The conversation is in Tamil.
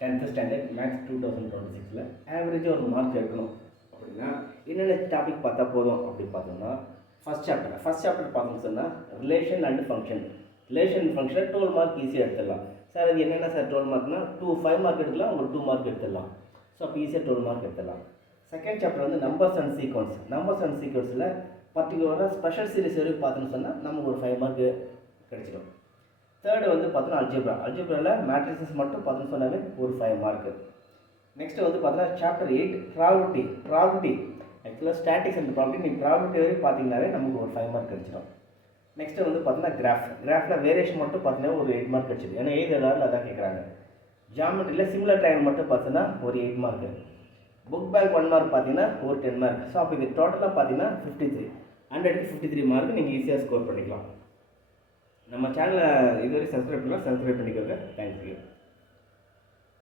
10th ஸ்டாண்டர்ட் மேக்ஸ் 2026 ஆவரேஜாக ஒரு மார்க் எடுக்கணும் அப்படின்னா என்னென்ன டாபிக் பார்த்தா போதும் அப்படின்னு பார்த்தோம்னா ஃபஸ்ட் சாப்டர் பார்த்தோம்னு சொன்னால் ரிலேஷன் அண்ட் ஃபங்க்ஷன். ரிலேஷன் ஃபங்க்ஷனை 12 மார்க் ஈஸியாக எடுத்துடலாம். சார் அது என்னென்ன சார் 12 மார்க்னா 5 மார்க் எடுக்கலாம், ஒரு 2 மார்க் எடுத்துடலாம். ஸோ அப்போ ஈஸியாக 12 மார்க் எடுத்துடலாம். செகண்ட் சாப்டர் வந்து நம்பர்ஸ் அண்ட் சீக்வன்ஸில் பர்டிகுலராக ஸ்பெஷல் சீரிஸ் வரைக்கும் பார்த்தோன்னு சொன்னால் நமக்கு ஒரு 5 மார்க்கு கிடைச்சிடும். தேர்டு வந்து பார்த்தோன்னா அல்ஜிப்ராவில் மேட்ரிசஸ் மட்டும் பார்த்தோன்னு சொன்னாவே ஒரு 5 மார்க்கு. நெக்ஸ்ட்டு வந்து பார்த்தோன்னா சாப்டர் 8 ப்ராபபிலிட்டி. ஆக்சுவலாக ஸ்டாட்டிக்ஸ் அண்ட் ப்ராபபிலிட்டி நீங்கள் ப்ராபபிலிட்டி வரைக்கும் பார்த்தீங்கன்னாவே நமக்கு ஒரு 5 மார்க் கிடைச்சிடும். நெக்ஸ்ட்டு வந்து பார்த்தீங்கன்னா கிராஃபில் வேரியேஷன் மட்டும் பார்த்தீங்கன்னா ஒரு 8 மார்க் கிடைச்சிடும். ஏன்னா 8 எல்லாரும் அதான் கேட்குறாங்க. ஜாமெட்ரியில் சிமிலர் ட்ரையாங்கிள் மட்டும் பார்த்தீங்கன்னா ஒரு 8 மார்க்கு. புக் பேக் 1 மார்க் பார்த்தீங்கன்னா ஒரு 10 மார்க். ஸோ அப்போ இது டோட்டலாக பார்த்தீங்கன்னா 53 100க்கு 53 மார்க் நீங்கள் ஈஸியாக ஸ்கோர் பண்ணிக்கலாம். நம்ம சேனலை இதுவரை சப்ஸ்கிரைப் பண்ணிக்கோங்க. தேங்க்யூ.